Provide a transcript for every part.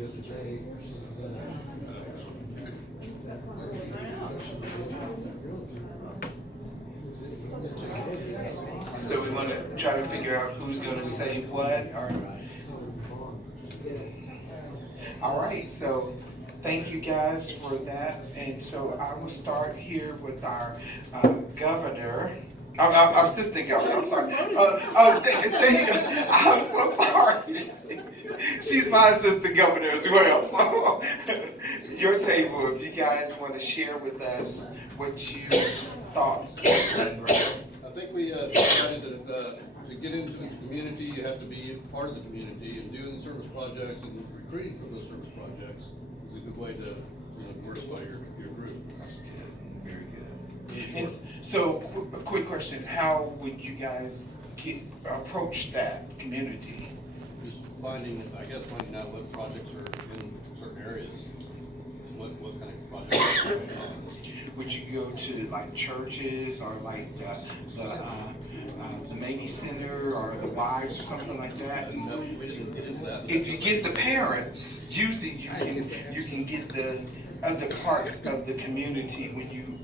the other day. So we want to try to figure out who's going to say what, or. All right, so thank you guys for that. And so I will start here with our governor. Our assistant governor, I'm sorry. I'm so sorry. She's my assistant governor as well. So your table, if you guys want to share with us what you thought. I think we decided that to get into the community, you have to be part of the community, and doing service projects and recruiting for those service projects is a good way to diversify your group. That's good. Very good. And so, a quick question: how would you guys approach that community? Just finding out what projects are in certain areas, what kind of projects are going on. Would you go to like churches or like the Maybe Center or the Wives or something like that? No, we didn't get into that. If you get the parents, usually you can get the other parts of the community when you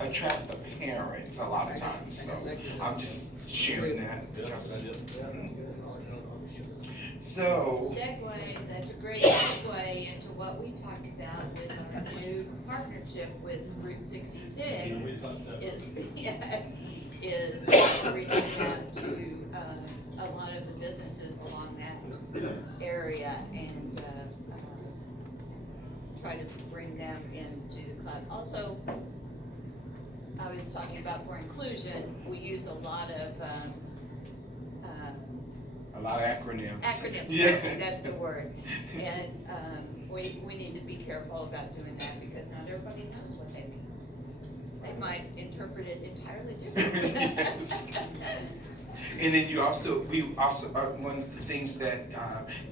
attract the parents a lot of times. So I'm just sharing that. So That's a great segue into what we talked about with our new partnership with Route 66 is reaching out to a lot of the businesses along that area and try to bring them into the club. Also, I was talking about for inclusion, we use a lot of acronyms. Acronyms, Yeah. I think that's the word. And we need to be careful about doing that because not everybody knows what they mean. They might interpret it entirely differently. Yes. And then we also, one of the things that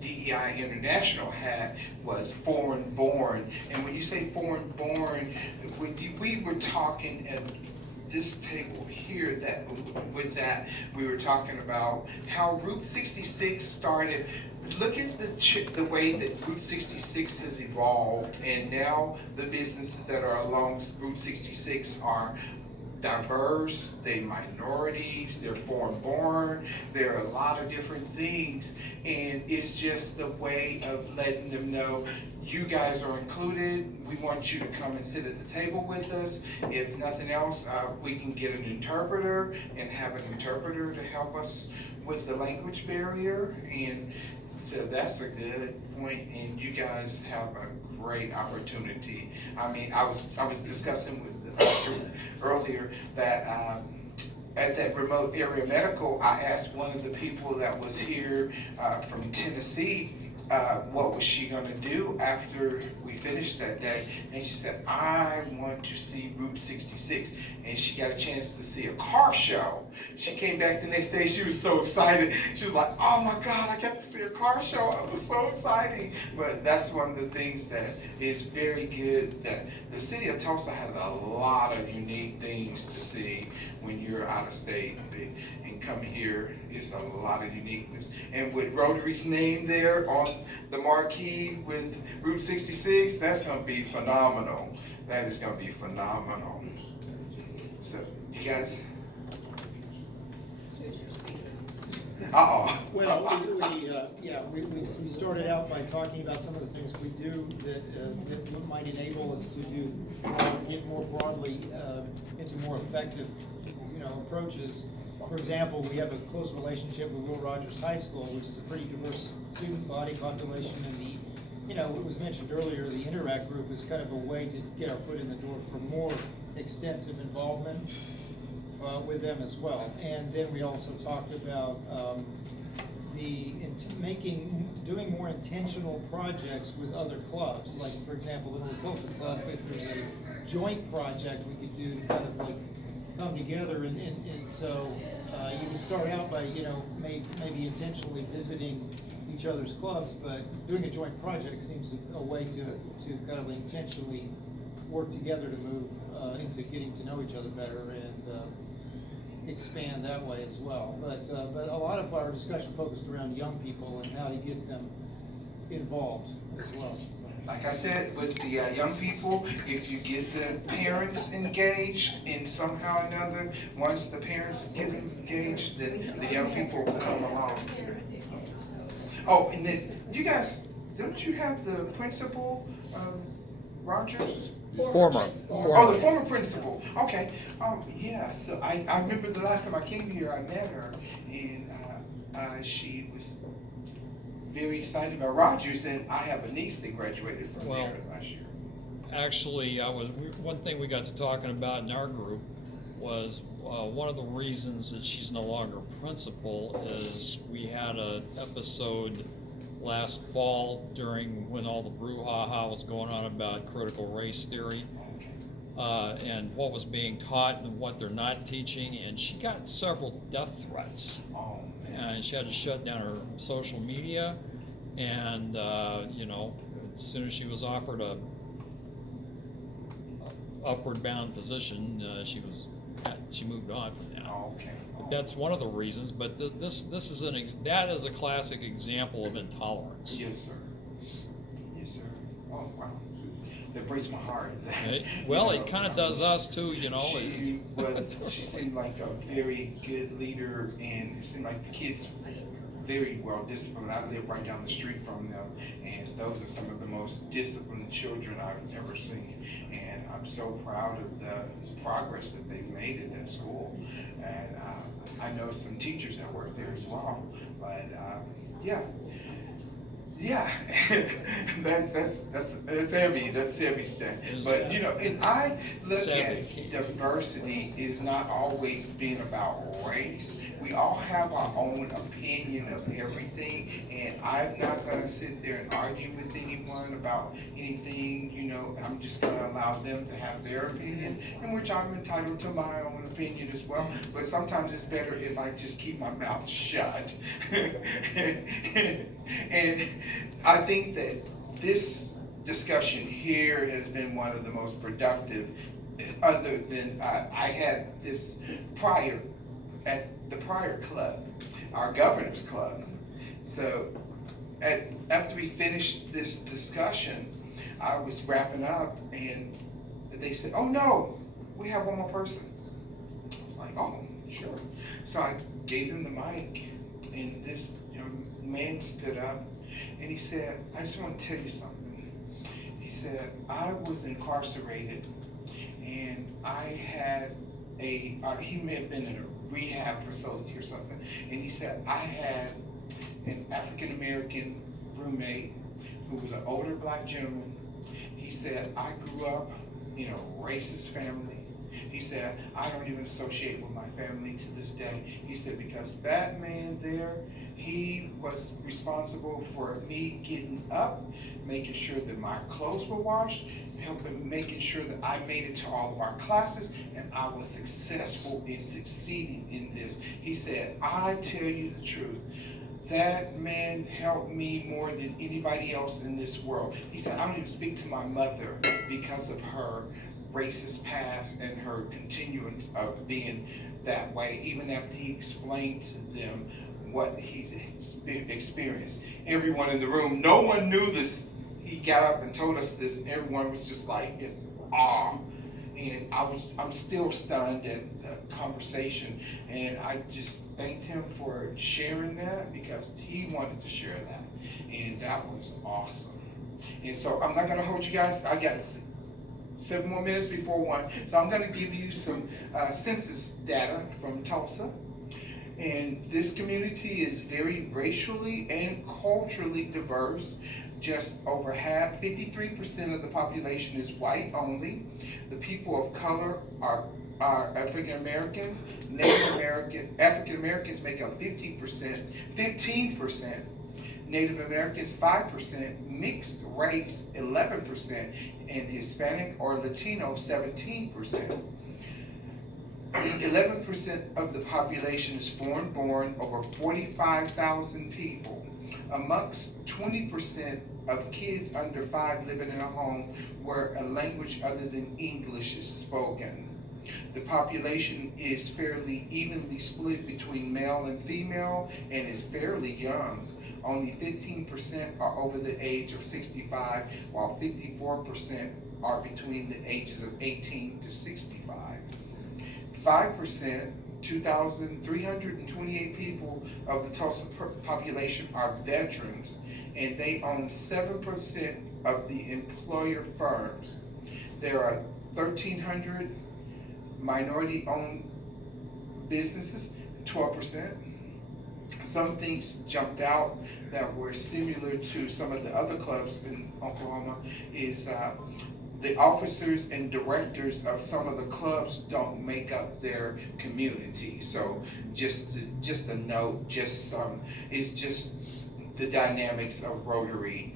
DEI International had was foreign born. And when you say foreign born, we were talking at this table here we were talking about how Route 66 started. Look at the way that Route 66 has evolved, and now the businesses that are along Route 66 are diverse, they're minorities, they're foreign born, there are a lot of different things, and it's just a way of letting them know you guys are included. We want you to come and sit at the table with us. If nothing else, we can get an interpreter and have an interpreter to help us with the language barrier. And so that's a good point, and you guys have a great opportunity. I mean, I was discussing with the doctor earlier that at that remote area medical, I asked one of the people that was here from Tennessee, what was she gonna do after we finished that day? And she said, I want to see Route 66. And she got a chance to see a car show. She came back the next day, she was so excited. She was like, oh my God, I got to see a car show. It was so exciting. But that's one of the things that is very good, that the city of Tulsa has a lot of unique things to see when you're out of state. And come here, it's a lot of uniqueness. And with Rotary's name there on the marquee with Route 66, that's going to be phenomenal. That is going to be phenomenal. So, you guys? Uh-oh. Well, we started out by talking about some of the things we do that might enable us to get more broadly into more effective, approaches. For example, we have a close relationship with Will Rogers High School, which is a pretty diverse student body population, and it was mentioned earlier, the Interact group is kind of a way to get our foot in the door for more extensive involvement with them as well. And then we also talked about doing more intentional projects with other clubs. Like, for example, the Little Tulsa Club, if there's a joint project we could do to kind of like come together, and so you can start out by maybe intentionally visiting each other's clubs, but doing a joint project seems a way to kind of intentionally work together to move into getting to know each other better and expand that way as well. But a lot of our discussion focused around young people and how to get them involved as well. Like I said, with the young people, if you get the parents engaged in somehow or another, once the parents get engaged, then the young people will come along. Oh, and then you guys, don't you have the principal, Rogers? Former. Oh, the former principal. Okay. Yeah. So I remember the last time I came here, I met her, and she was very excited about Rogers, and I have a niece that graduated from there last year. Actually, one thing we got to talking about in our group was one of the reasons that she's no longer principal is we had an episode last fall during when all the brouhaha was going on about critical race theory and what was being taught and what they're not teaching, and she got several death threats. Oh, man. And she had to shut down her social media, and you know, as soon as she was offered a upward bound position, she moved on from that. Oh, okay. But that's one of the reasons. But this is that is a classic example of intolerance. Yes, sir. Yes, sir. Oh, wow. That breaks my heart. Well, it kind of does us too, you know. She seemed like a very good leader, and it seemed like the kids very well disciplined. I live right down the street from them, and those are some of the most disciplined children I've ever seen. And I'm so proud of the progress that they've made at that school. And I know some teachers that work there as well. But yeah. Yeah, that's heavy. That's heavy stuff. But you know, and I look at diversity is not always being about race. We all have our own opinion of everything, and I'm not gonna sit there and argue with anyone about anything. You know, I'm just gonna allow them to have their opinion, in which I'm entitled to my own opinion as well. But sometimes it's better if I just keep my mouth shut. And I think that this discussion here has been one of the most productive, other than I had this prior, at the prior club, our governor's club. So after we finished this discussion, I was wrapping up and they said, oh no, we have one more person. I was like, oh, sure. So I gave them the mic, and this young man stood up and he said, I just want to tell you something. He said, I was incarcerated, and I had he may have been in a rehab facility or something, and he said, I had an African-American roommate who was an older black gentleman. He said, I grew up in a racist family. He said, I don't even associate with my family to this day. He said, because that man there, he was responsible for me getting up, making sure that my clothes were washed, making sure that I made it to all of our classes, and I was successful in succeeding in this. He said, I tell you the truth, that man helped me more than anybody else in this world. He said, I don't even speak to my mother because of her racist past and her continuance of being that way, even after he explained to them what he experienced. Everyone in the room, no one knew this. He got up and told us this, and everyone was just like in awe. And I'm still stunned at the conversation, and I just thanked him for sharing that, because he wanted to share that, and that was awesome. And so I'm not gonna hold you guys. I got 7 more minutes before 1, so I'm gonna give you some census data from Tulsa. And this community is very racially and culturally diverse. Just over half, 53% of the population is white only. The people of color are African Americans. Native American, African Americans make up 15%. Native Americans 5%, mixed race 11%, and Hispanic or Latino 17%. 11% of the population is foreign born, over 45,000 people. Amongst 20% of kids under 5 living in a home where a language other than English is spoken. The population is fairly evenly split between male and female, and is fairly young. only 15% are over the age of 65, while 54% are between the ages of 18 to 65. 5%, 2,328 people of the Tulsa population are veterans, and they own 7% of the employer firms. There are 1,300 minority-owned businesses, 12%. Some things jumped out that were similar to some of the other clubs in Oklahoma is the officers and directors of some of the clubs don't make up their community. So just a note, it's just the dynamics of Rotary.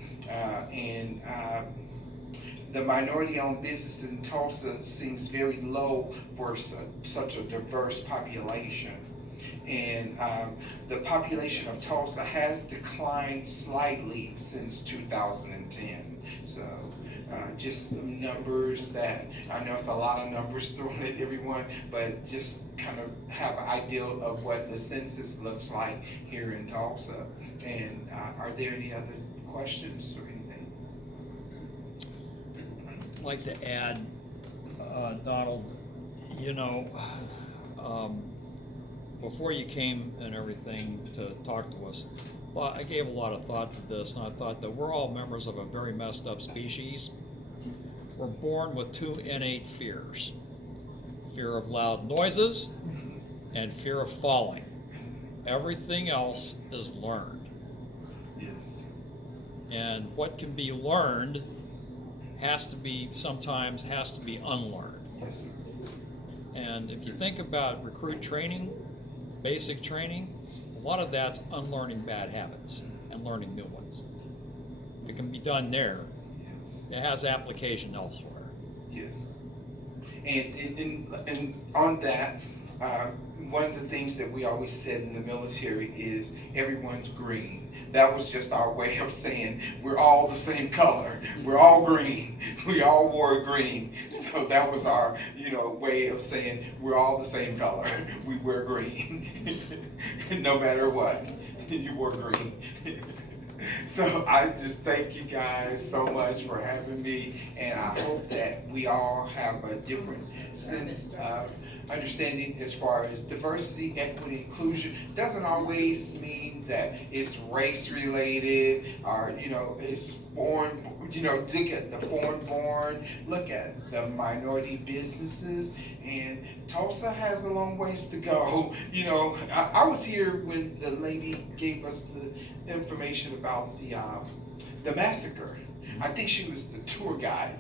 The minority-owned business in Tulsa seems very low for such a diverse population. And the population of Tulsa has declined slightly since 2010. So just some numbers that, I know it's a lot of numbers thrown at everyone, but just kind of have an idea of what the census looks like here in Tulsa. And are there any other questions or anything? I'd like to add, Donald, you know, before you came and everything to talk to us, well, I gave a lot of thought to this, and I thought that we're all members of a very messed up species. We're born with two innate fears: fear of loud noises and fear of falling. Everything else is learned. Yes. And what can be learned sometimes has to be unlearned. Yes. And if you think about recruit training, basic training, a lot of that's unlearning bad habits and learning new ones. If it can be done there, Yes. it has application elsewhere. Yes. And on that, one of the things that we always said in the military is everyone's green. That was just our way of saying we're all the same color. We're all green. We all wore green. So that was our, way of saying we're all the same color. We wear green. No matter what, you wore green. So I just thank you guys so much for having me, and I hope that we all have a different sense of understanding as far as diversity, equity, inclusion. Doesn't always mean that it's race related or, it's foreign, look at the foreign born, look at the minority businesses, and Tulsa has a long ways to go. I was here when the lady gave us the information about the massacre. I think she was the tour guide.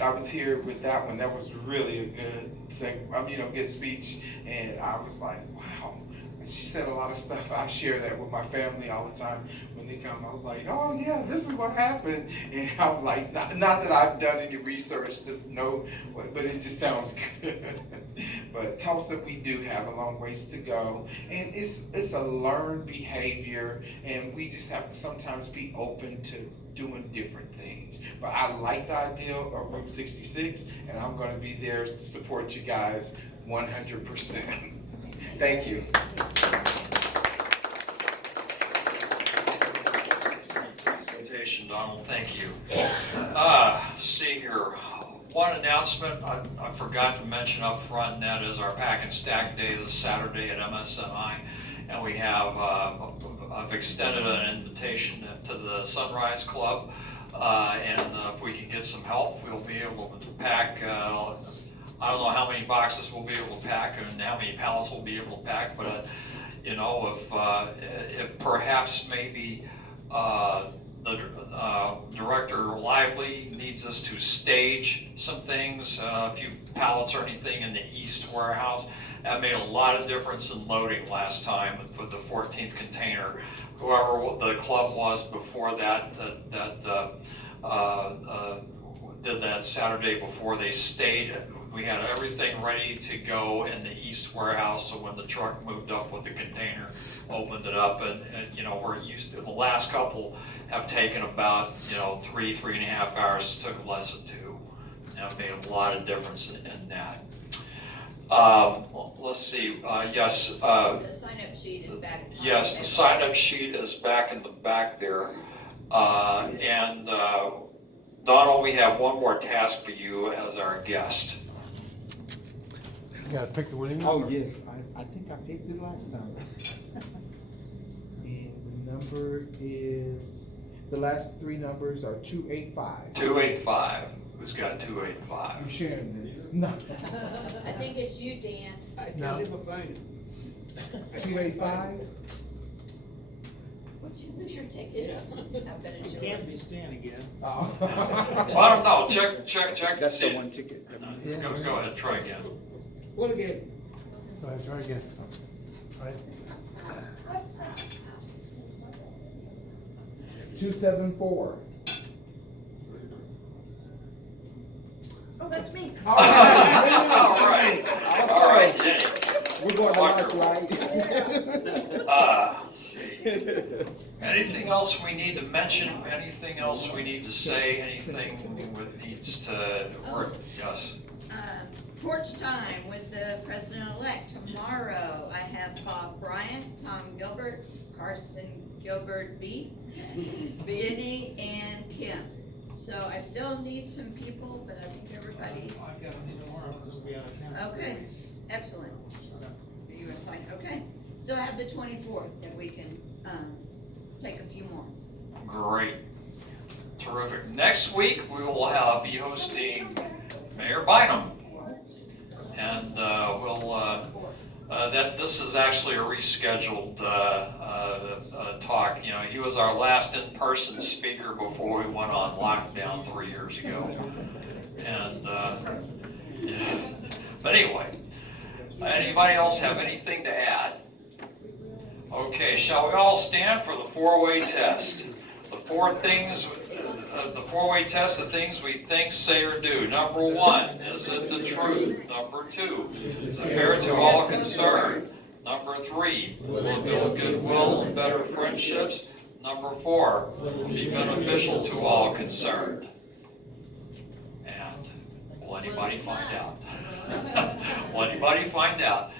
I was here with that one. That was really a good speech, and I was like, wow. And she said a lot of stuff. I share that with my family all the time when they come. I was like, oh yeah, this is what happened. And I'm like, not that I've done any research to know, but it just sounds good. But Tulsa, we do have a long ways to go, and it's a learned behavior, and we just have to sometimes be open to doing different things. But I like the idea of Route 66, and I'm going to be there to support you guys 100%. Thank you. Presentation, Donald, thank you. See here, one announcement I forgot to mention up front, and that is our Pack and Stack Day this Saturday at MSNI, and we have I've extended an invitation to the Sunrise Club, and if we can get some help, we'll be able to pack. I don't know how many boxes we'll be able to pack and how many pallets we'll be able to pack, but if perhaps maybe the Director Lively needs us to stage some things, a few pallets or anything in the East warehouse. That made a lot of difference in loading last time with the 14th container. Whoever the club was before that did that Saturday before they stayed. We had everything ready to go in the East warehouse, so when the truck moved up with the container, opened it up, and we're used to, the last couple have taken about 3.5 hours. It took less than 2. And it made a lot of difference in that. Let's see, yes, The sign-up sheet is back. on yes, the table. sign-up sheet is back in the back there. And Donald, we have one more task for you as our guest. You gotta pick the winning Oh, number. yes, I think I picked it last time. And the number is, the last three numbers are 285. 285. Who's got 285? I'm sharing this. No. I think it's you, Dan. I can't even find it. 285? Would you lose your tickets? I bet it's You yours. can't be Stan again. Oh. Well, I don't know, check to That's see. the one ticket. Go ahead, try again. What again? Go ahead, try again. Right. 274. Oh, that's me. All right, all right, Jenny. We're going to lunch, Wonderful. right? Let's see. Anything else we need to mention? Anything else we need to say? Anything that needs to work? Yes. Porch time with the president-elect. Tomorrow, I have Bob Bryant, Tom Gilbert, Karsten Gilbert V, Jenny, and Kim. So I still need some people, but I think everybody's, I've got to need tomorrow because we'll be out of town. okay, excellent. You assigned, okay. Still have the 24th that we can, take a few more. Great. Terrific. Next week, we will be hosting Mayor Bynum. And this is actually a rescheduled talk. You know, he was our last in-person speaker before we went on lockdown 3 years ago. And, yeah. But anyway, anybody else have anything to add? Okay, shall we all stand for the four-way test? The four-way test, the things we think, say, or do. Number one, is it the truth? Number two, is it fair to all concerned? Number three, will it build goodwill and better friendships? Number four, will be beneficial to all concerned. And will anybody find out? Will anybody find out?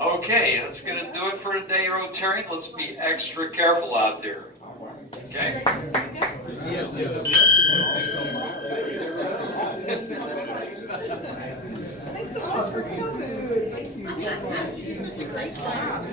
Okay, that's gonna do it for today, Rotarians. Let's be extra careful out there. Okay? Yes, yes. Thanks so much for coming. Thank you so much. Great job.